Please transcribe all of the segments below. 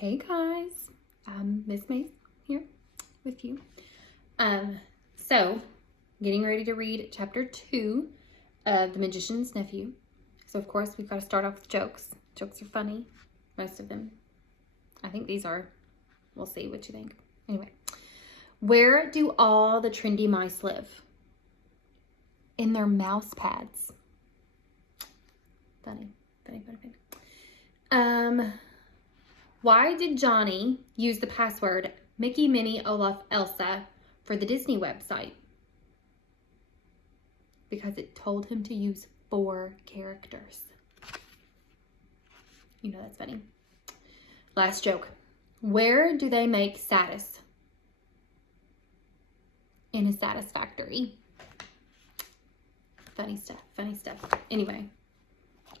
Hey guys, Miss Mace here with you. So getting ready to read chapter 2 of The Magician's Nephew. So of course we've got to start off with jokes. Jokes are funny, most of them. I think these are. We'll see what you think. Anyway, where do all the trendy mice live? In their mouse pads. Funny. Why did Johnny use the password Mickey, Minnie, Olaf, Elsa for the Disney website? Because it told him to use 4 characters. You know that's funny. Last joke. Where do they make Satis? In a Satis factory. Funny stuff. Anyway,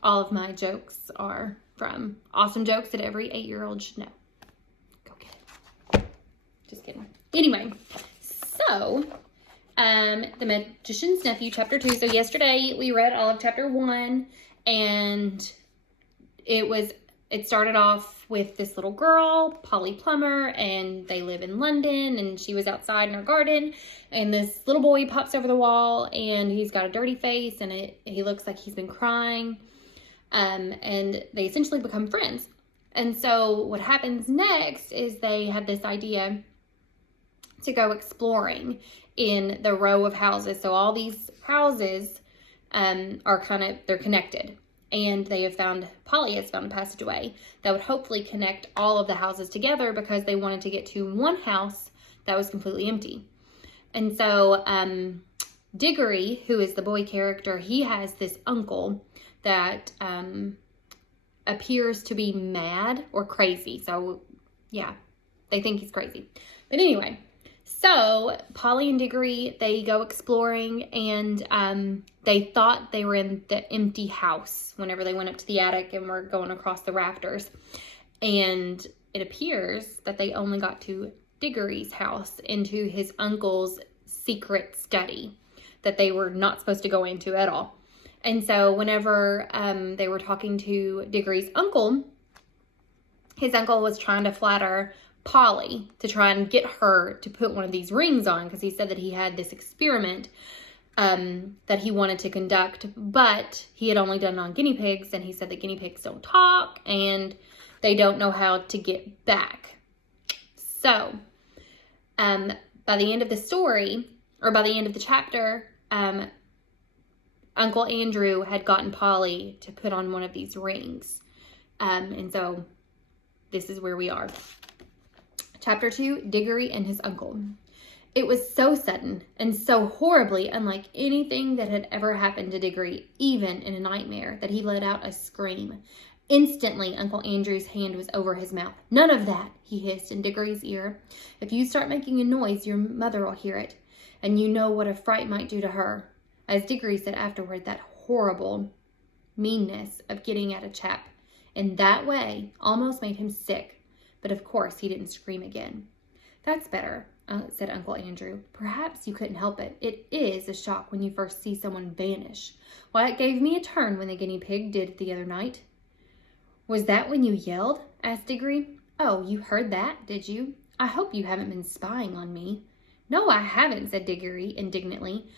all of my jokes are from awesome jokes that every 8-year-old should know. Go get it. Just kidding. Anyway, so The Magician's Nephew, chapter 2. So yesterday we read all of chapter 1, and it started off with this little girl, Polly Plummer, and they live in London, and she was outside in her garden, and this little boy pops over the wall, and he's got a dirty face, and he looks like he's been crying, and they essentially become friends. And so what happens next is they have this idea to go exploring in the row of houses. So all these houses they're connected. And Polly has found a passageway that would hopefully connect all of the houses together because they wanted to get to one house that was completely empty. And so Diggory, who is the boy character, he has this uncle that appears to be mad or crazy. So yeah, they think he's crazy. But anyway, so Polly and Diggory, they go exploring, and they thought they were in the empty house whenever they went up to the attic and were going across the rafters. And it appears that they only got to Diggory's house, into his uncle's secret study that they were not supposed to go into at all. And so whenever they were talking to Diggory's uncle, his uncle was trying to flatter Polly to try and get her to put one of these rings on, because he said that he had this experiment that he wanted to conduct, but he had only done it on guinea pigs, and he said that guinea pigs don't talk and they don't know how to get back. So by the end of the story, or by the end of the chapter, Uncle Andrew had gotten Polly to put on one of these rings. And so this is where we are. Chapter 2, Diggory and his uncle. It was so sudden and so horribly unlike anything that had ever happened to Diggory, even in a nightmare, that he let out a scream. Instantly, Uncle Andrew's hand was over his mouth. "None of that," he hissed in Diggory's ear. "If you start making a noise, your mother will hear it, and you know what a fright might do to her." As Diggory said afterward, that horrible meanness of getting at a chap in that way almost made him sick. But of course, he didn't scream again. "That's better," said Uncle Andrew. "Perhaps you couldn't help it. It is a shock when you first see someone vanish. Why, it gave me a turn when the guinea pig did the other night." "Was that when you yelled?" asked Diggory. "Oh, you heard that, did you? I hope you haven't been spying on me." "No, I haven't," said Diggory indignantly.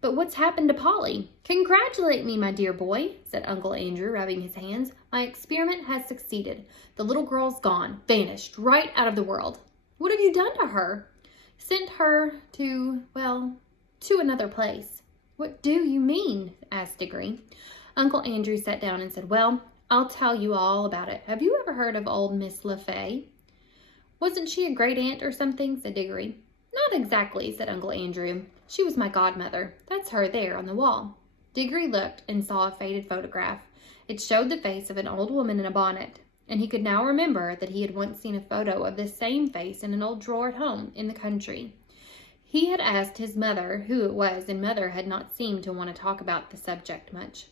"But what's happened to Polly?" "Congratulate me, my dear boy," said Uncle Andrew, rubbing his hands. "My experiment has succeeded. The little girl's gone, vanished, right out of the world." "What have you done to her?" "Sent her to another place." "What do you mean?" asked Diggory. Uncle Andrew sat down and said, "Well, I'll tell you all about it. Have you ever heard of old Miss LaFay?" "Wasn't she a great aunt or something?" said Diggory. "Not exactly," said Uncle Andrew. "She was my godmother. That's her there on the wall." Diggory looked and saw a faded photograph. It showed the face of an old woman in a bonnet, and he could now remember that he had once seen a photo of this same face in an old drawer at home in the country. He had asked his mother who it was, and Mother had not seemed to want to talk about the subject much.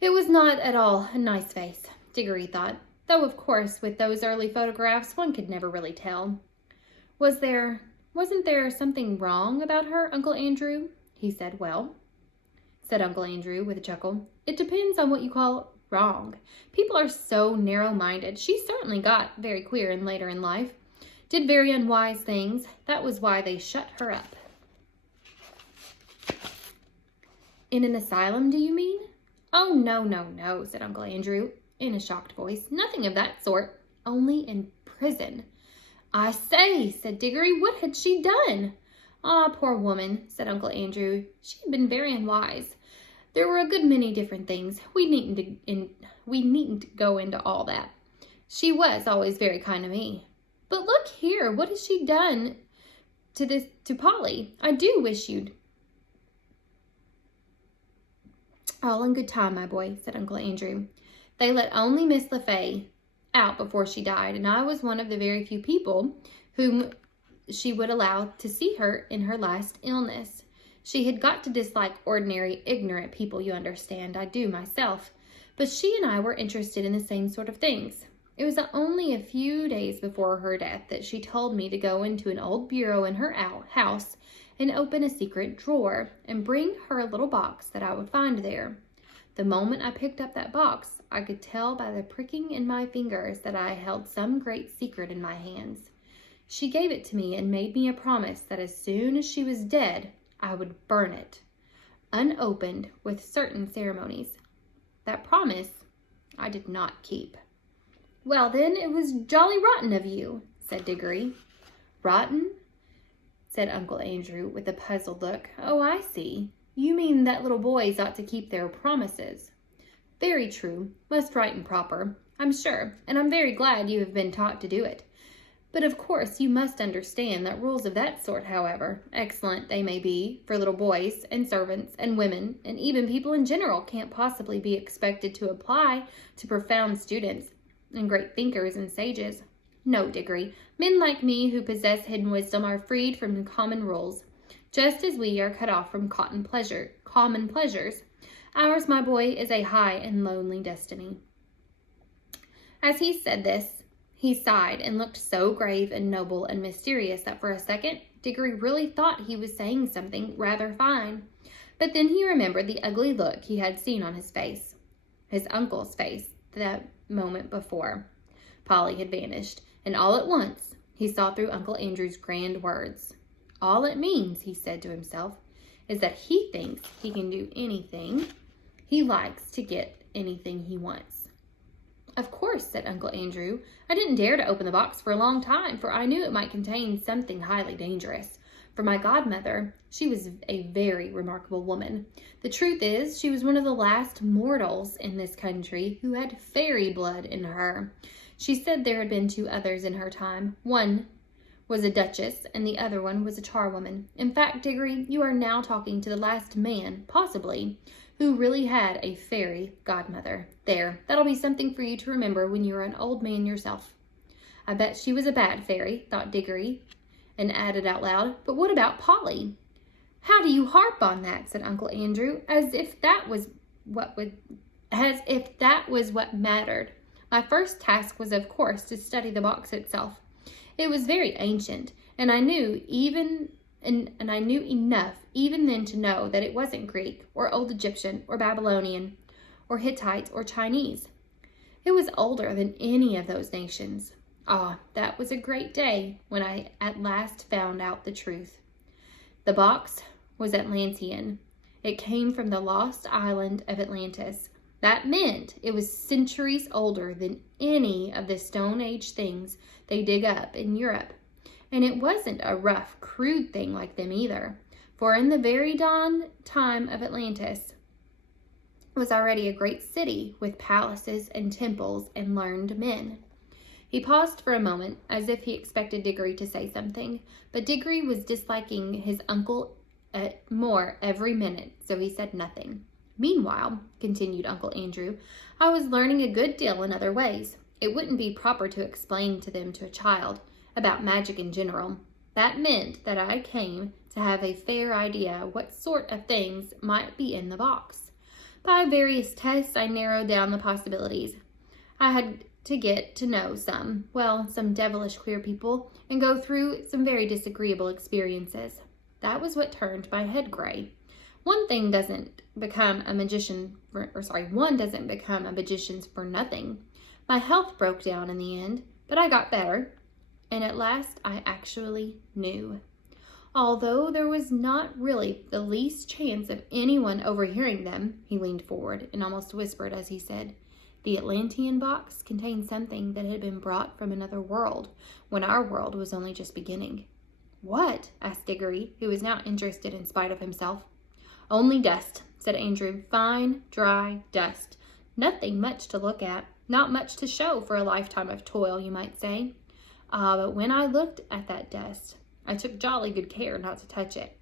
It was not at all a nice face, Diggory thought, though of course with those early photographs one could never really tell. "Wasn't there something wrong about her, Uncle Andrew?" he said. "Well," said Uncle Andrew with a chuckle, "it depends on what you call wrong. People are so narrow-minded. She certainly got very queer and later in life. Did very unwise things. That was why they shut her up. In an asylum, do you mean? Oh, no, no, no, said Uncle Andrew in a shocked voice. Nothing of that sort. Only in prison. I say, said Diggory, what had she done? Ah, poor woman, said Uncle Andrew. She had been very unwise. There were a good many different things. We needn't go into all that. She was always very kind to me. But look here, what has she done to Polly? I do wish you'd. All in good time, my boy, said Uncle Andrew. They let only Miss LeFay out before she died, and I was one of the very few people whom she would allow to see her in her last illness. She had got to dislike ordinary, ignorant people, you understand. I do myself. But she and I were interested in the same sort of things. It was only a few days before her death that she told me to go into an old bureau in her house and open a secret drawer and bring her a little box that I would find there. The moment I picked up that box, I could tell by the pricking in my fingers that I held some great secret in my hands. She gave it to me and made me a promise that as soon as she was dead, I would burn it, unopened with certain ceremonies. That promise I did not keep. Well, then, it was jolly rotten of you, said Diggory. Rotten? Said Uncle Andrew with a puzzled look. Oh, I see. You mean that little boys ought to keep their promises. Very true, most right and proper, I'm sure, and I'm very glad you have been taught to do it. But of course you must understand that rules of that sort, however excellent they may be for little boys and servants and women and even people in general, can't possibly be expected to apply to profound students and great thinkers and sages. No, Diggory, men like me who possess hidden wisdom are freed from common rules, just as we are cut off from common pleasures. Ours, my boy, is a high and lonely destiny. As he said this, he sighed and looked so grave and noble and mysterious that for a second Diggory really thought he was saying something rather fine. But then he remembered the ugly look he had seen on his uncle's face, the moment before Polly had vanished, and all at once he saw through Uncle Andrew's grand words. All it means, he said to himself, is that he thinks he can do anything he likes to get anything he wants. Of course, said Uncle Andrew, I didn't dare to open the box for a long time, for I knew it might contain something highly dangerous. For my godmother, she was a very remarkable woman. The truth is, she was one of the last mortals in this country who had fairy blood in her. She said there had been 2 others in her time. One was a duchess, and the other one was a charwoman. In fact, Diggory, you are now talking to the last man, possibly, who really had a fairy godmother. There, that'll be something for you to remember when you are an old man yourself. I bet she was a bad fairy, thought Diggory, and added out loud, but what about Polly? How do you harp on that, said Uncle Andrew, as if that was what mattered. My first task was, of course, to study the box itself. It was very ancient, and I knew enough even then to know that it wasn't Greek or Old Egyptian or Babylonian or Hittite or Chinese. It was older than any of those nations. Ah, that was a great day when I at last found out the truth. The box was Atlantean. It came from the lost island of Atlantis. That meant it was centuries older than any of the Stone Age things they dig up in Europe. And it wasn't a rough, crude thing like them either, for in the very dawn time of Atlantis was already a great city with palaces and temples and learned men. He paused for a moment, as if he expected Diggory to say something, but Diggory was disliking his uncle more every minute, so he said nothing. Meanwhile, continued Uncle Andrew, I was learning a good deal in other ways. It wouldn't be proper to explain to a child about magic in general. That meant that I came to have a fair idea what sort of things might be in the box. By various tests, I narrowed down the possibilities. I had to get to know some devilish queer people, and go through some very disagreeable experiences. That was what turned my head gray. One doesn't become a magician for nothing. My health broke down in the end, but I got better, and at last I actually knew. Although there was not really the least chance of anyone overhearing them, he leaned forward and almost whispered as he said, "The Atlantean box contained something that had been brought from another world when our world was only just beginning." "What?" asked Diggory, who was now interested in spite of himself. "Only dust," said Andrew. "Fine, dry dust. Nothing much to look at. Not much to show for a lifetime of toil, you might say. But when I looked at that dust, I took jolly good care not to touch it,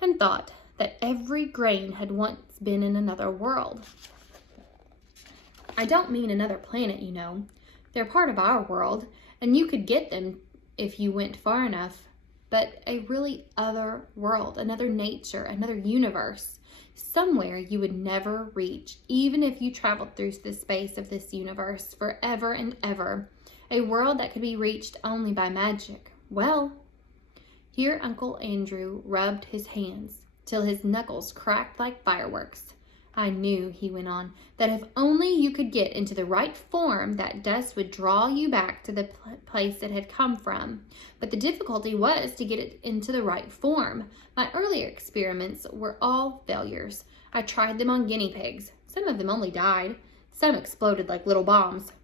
and thought that every grain had once been in another world. I don't mean another planet, you know. They're part of our world, and you could get them if you went far enough. But a really other world, another nature, another universe, somewhere you would never reach, even if you traveled through the space of this universe forever and ever. A world that could be reached only by magic. Well," here Uncle Andrew rubbed his hands till his knuckles cracked like fireworks. "I knew," he went on, "that if only you could get into the right form, that dust would draw you back to the place it had come from. But the difficulty was to get it into the right form. My earlier experiments were all failures. I tried them on guinea pigs. Some of them only died. Some exploded like little bombs."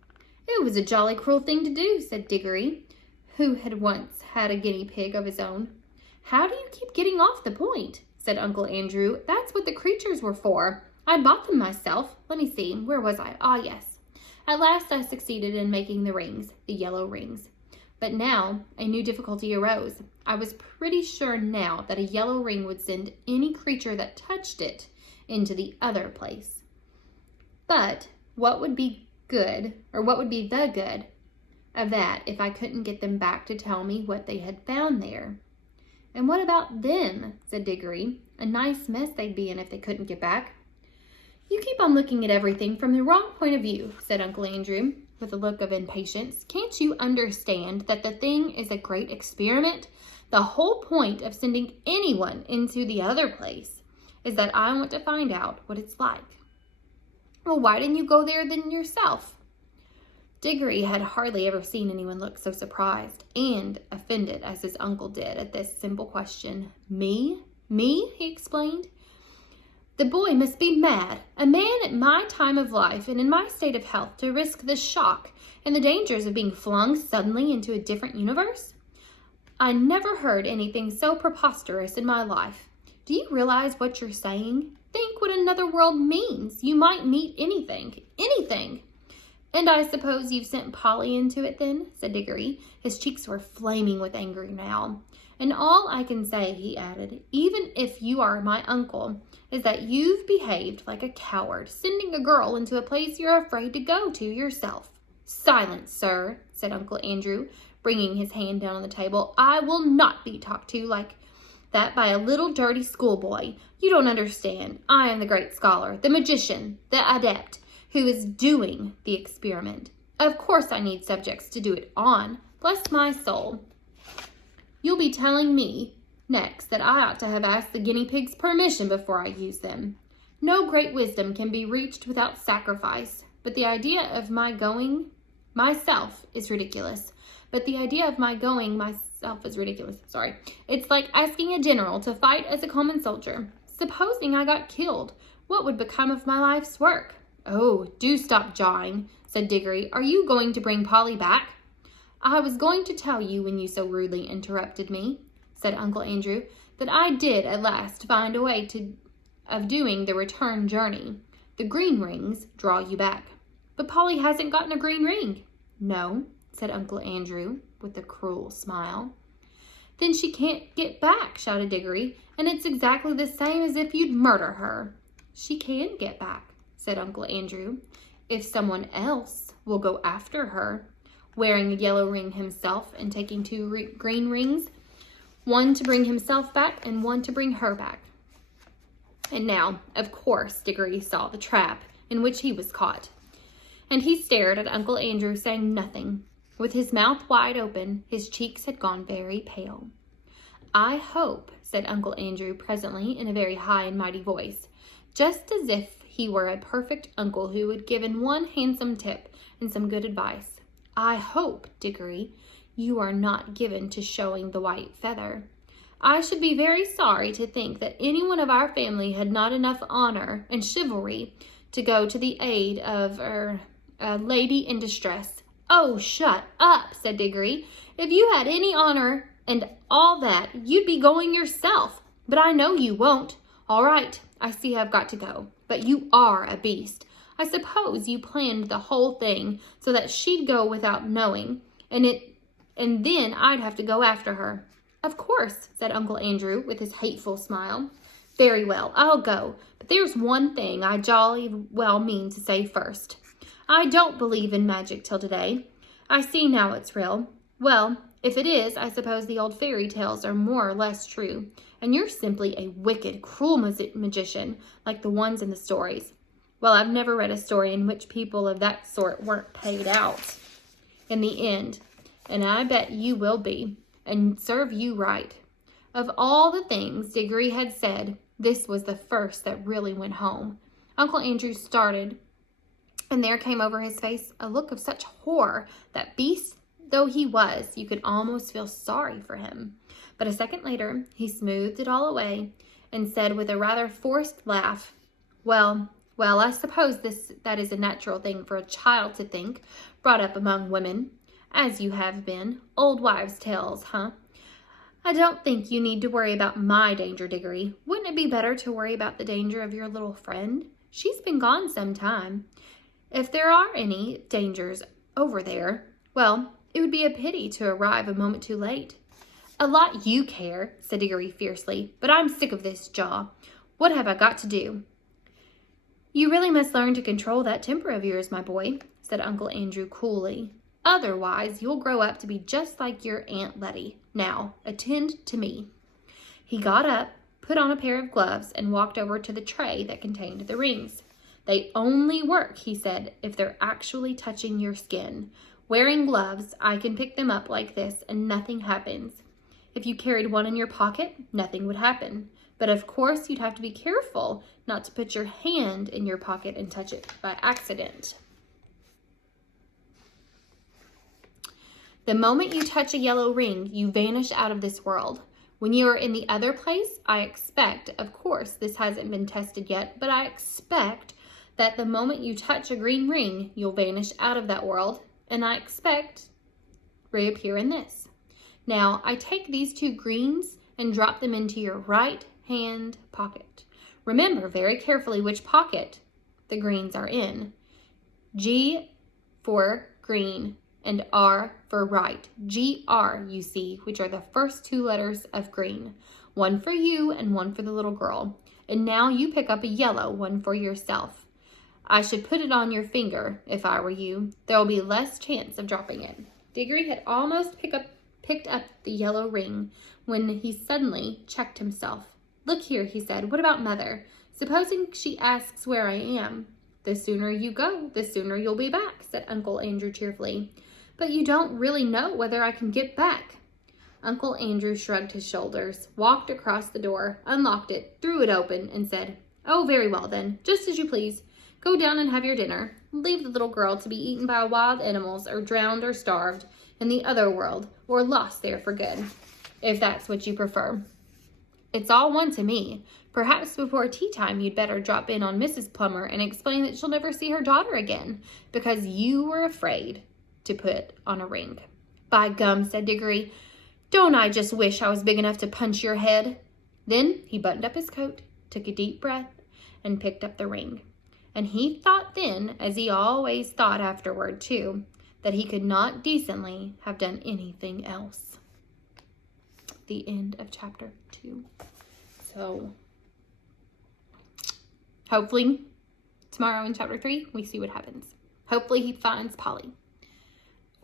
"It was a jolly cruel thing to do," said Diggory, who had once had a guinea pig of his own. "How do you keep getting off the point?" said Uncle Andrew. "That's what the creatures were for. I bought them myself. Let me see, where was I? Ah, yes. At last I succeeded in making the rings, the yellow rings. But now a new difficulty arose. I was pretty sure now that a yellow ring would send any creature that touched it into the other place. But what would be the good of that if I couldn't get them back to tell me what they had found there?" "And what about them?" said Diggory. "A nice mess they'd be in if they couldn't get back." "You keep on looking at everything from the wrong point of view," said Uncle Andrew, with a look of impatience. "Can't you understand that the thing is a great experiment? The whole point of sending anyone into the other place is that I want to find out what it's like." "Well, why didn't you go there then yourself?" Diggory had hardly ever seen anyone look so surprised and offended as his uncle did at this simple question. "Me? Me?" he explained. "The boy must be mad. A man at my time of life and in my state of health to risk the shock and the dangers of being flung suddenly into a different universe? I never heard anything so preposterous in my life. Do you realize what you're saying? Think what another world means. You might meet anything. "And I suppose you've sent Polly into it then?" said Diggory. His cheeks were flaming with anger now. "And all I can say," he added, "even if you are my uncle, is that you've behaved like a coward, sending a girl into a place you're afraid to go to yourself." "Silence, sir," said Uncle Andrew, bringing his hand down on the table. "I will not be talked to like that by a little dirty schoolboy. You don't understand. I am the great scholar, the magician, the adept, who is doing the experiment. Of course I need subjects to do it on. Bless my soul. You'll be telling me next that I ought to have asked the guinea pigs' permission before I use them. No great wisdom can be reached without sacrifice. But the idea of my going myself is ridiculous. Sorry. It's like asking a general to fight as a common soldier. Supposing I got killed, what would become of my life's work?" "Oh, do stop jawing," said Diggory. "Are you going to bring Polly back?" "I was going to tell you when you so rudely interrupted me," said Uncle Andrew, "that I did at last find a way of doing the return journey. The green rings draw you back." "But Polly hasn't gotten a green ring." "No," said Uncle Andrew with a cruel smile. "Then she can't get back," shouted Diggory, "and it's exactly the same as if you'd murder her." "She can get back," said Uncle Andrew, "if someone else will go after her, wearing a yellow ring himself and taking two green rings, one to bring himself back and one to bring her back." And now, of course, Diggory saw the trap in which he was caught, and he stared at Uncle Andrew, saying nothing. With his mouth wide open, his cheeks had gone very pale. I hope, said Uncle Andrew presently in a very high and mighty voice, just as if he were a perfect uncle who had given one handsome tip and some good advice. I hope, Diggory, you are not given to showing the white feather. I should be very sorry to think that anyone of our family had not enough honor and chivalry to go to the aid of a lady in distress. Oh, shut up, said Diggory. If you had any honor and all that, you'd be going yourself. But I know you won't. All right, I see I've got to go. But you are a beast. I suppose you planned the whole thing so that she'd go without knowing, and then I'd have to go after her. Of course, said Uncle Andrew with his hateful smile. Very well, I'll go, but there's one thing I jolly well mean to say first. I don't believe in magic till today. I see now it's real. Well, if it is, I suppose the old fairy tales are more or less true, and you're simply a wicked, cruel magician like the ones in the stories. Well, I've never read a story in which people of that sort weren't paid out in the end, and I bet you will be, and serve you right. Of all the things Diggory had said, this was the first that really went home. Uncle Andrew started, and there came over his face a look of such horror that, beast though he was, you could almost feel sorry for him. But a second later, he smoothed it all away and said with a rather forced laugh, Well, I suppose that is a natural thing for a child to think, brought up among women, as you have been. Old wives' tales, huh? I don't think you need to worry about my danger, Diggory. Wouldn't it be better to worry about the danger of your little friend? She's been gone some time. If there are any dangers over there, well, it would be a pity to arrive a moment too late. A lot you care, said Diggory fiercely, but I'm sick of this jaw. What have I got to do? You really must learn to control that temper of yours, my boy, said Uncle Andrew coolly. Otherwise, you'll grow up to be just like your Aunt Letty. Now, attend to me. He got up, put on a pair of gloves, and walked over to the tray that contained the rings. They only work, he said, if they're actually touching your skin. Wearing gloves, I can pick them up like this and nothing happens. If you carried one in your pocket, nothing would happen. But of course, you'd have to be careful not to put your hand in your pocket and touch it by accident. The moment you touch a yellow ring, you vanish out of this world. When you are in the other place, I expect, of course, this hasn't been tested yet, but I expect that the moment you touch a green ring, you'll vanish out of that world, and I expect reappear in this. Now, I take these two greens and drop them into your right hand pocket. Remember very carefully which pocket the greens are in. G for green and R for right. G-R, you see, which are the first two letters of green. One for you and one for the little girl. And now you pick up a yellow one for yourself. I should put it on your finger if I were you. There will be less chance of dropping it. Diggory had almost picked up the yellow ring when he suddenly checked himself. Look here, he said, what about Mother? Supposing she asks where I am? The sooner you go, the sooner you'll be back, said Uncle Andrew cheerfully. But you don't really know whether I can get back. Uncle Andrew shrugged his shoulders, walked across the door, unlocked it, threw it open, and said, Oh, very well then, just as you please. Go down and have your dinner. Leave the little girl to be eaten by wild animals or drowned or starved in the other world or lost there for good, if that's what you prefer. It's all one to me. Perhaps before tea time you'd better drop in on Mrs. Plummer and explain that she'll never see her daughter again because you were afraid to put on a ring. By gum, said Diggory, don't I just wish I was big enough to punch your head? Then he buttoned up his coat, took a deep breath, and picked up the ring. And he thought then, as he always thought afterward too, that he could not decently have done anything else. The end of chapter 2. So, hopefully tomorrow in chapter 3, we see what happens. Hopefully he finds Polly.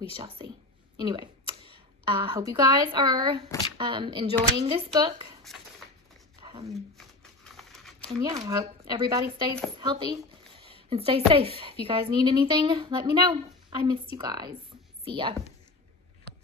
We shall see. Anyway, I hope you guys are enjoying this book. And yeah, I hope everybody stays healthy and stay safe. If you guys need anything, let me know. I miss you guys. See ya.